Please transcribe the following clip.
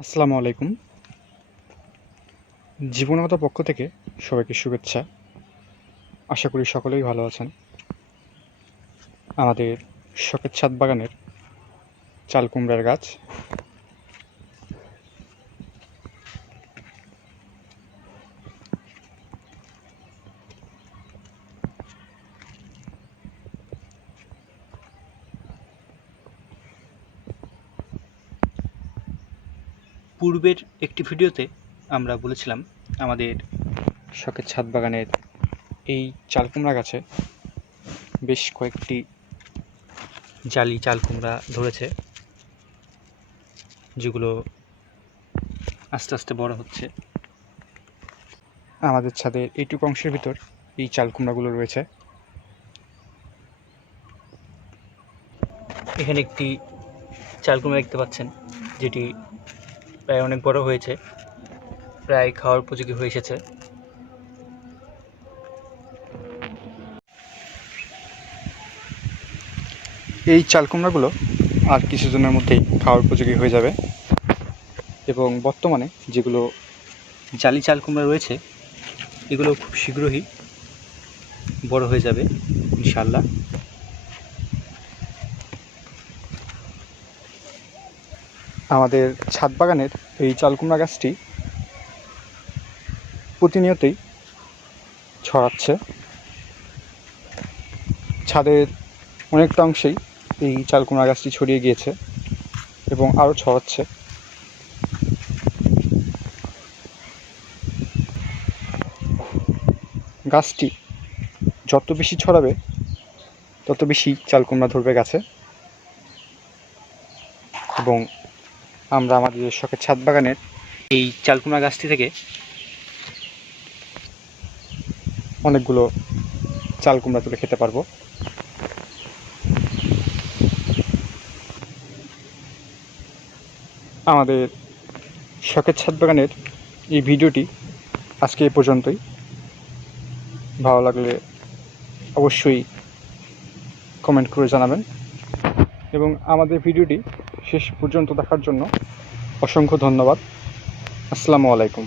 আসসালামু আলাইকুম। জীবনগত পক্ষ থেকে সবাইকে শুভেচ্ছা। আশা করি সকলেই ভালো আছেন। আমাদের শখের ছাদ বাগানের চাল কুমড়ার গাছ পূর্বের একটি ভিডিওতে আমরা বলেছিলাম আমাদের শখের ছাদ বাগানের এই চাল কুমড়া গাছে বেশ কয়েকটি জালি চাল কুমড়া ধরেছে, যেগুলো আস্তে আস্তে বড় হচ্ছে। আমাদের ছাদের এইটুকু অংশের ভিতর এই চাল কুমড়াগুলো রয়েছে। এখানে একটি চাল কুমড়া দেখতে পাচ্ছেন, যেটি প্রায় অনেক বড় হয়েছে, প্রায় খাওয়ার উপযোগী হয়ে এসেছে। এই চাল কুমড়াগুলো আর কিছুদিনের মধ্যেই খাওয়ার উপযোগী হয়ে যাবে এবং বর্তমানে যেগুলো জালি চাল কুমড়া রয়েছে এগুলো খুব শীঘ্রই বড় হয়ে যাবে ইনশাআল্লাহ। আমাদের ছাদ বাগানের এই চাল কুমড়া গাছটি প্রতিনিয়তই ছড়াচ্ছে। ছাদের অনেকটা অংশেই এই চাল কুমড়া গাছটি ছড়িয়ে গিয়েছে এবং আরও ছড়াচ্ছে। গাছটি যত বেশি ছড়াবে তত বেশি চাল কুমড়া ধরবে গাছে এবং আমরা আমাদের শখের ছাদ বাগানের এই চাল কুমড়া গাছটি থেকে অনেকগুলো চাল কুমড়া তুলে খেতে পারবো। আমাদের শখের ছাদ বাগানের এই ভিডিওটি আজকে এ পর্যন্তই। ভালো লাগলে অবশ্যই কমেন্ট করে জানাবেন এবং আমাদের ভিডিওটি শেষ পর্যন্ত দেখার জন্য অসংখ্য ধন্যবাদ। আসসালামু আলাইকুম।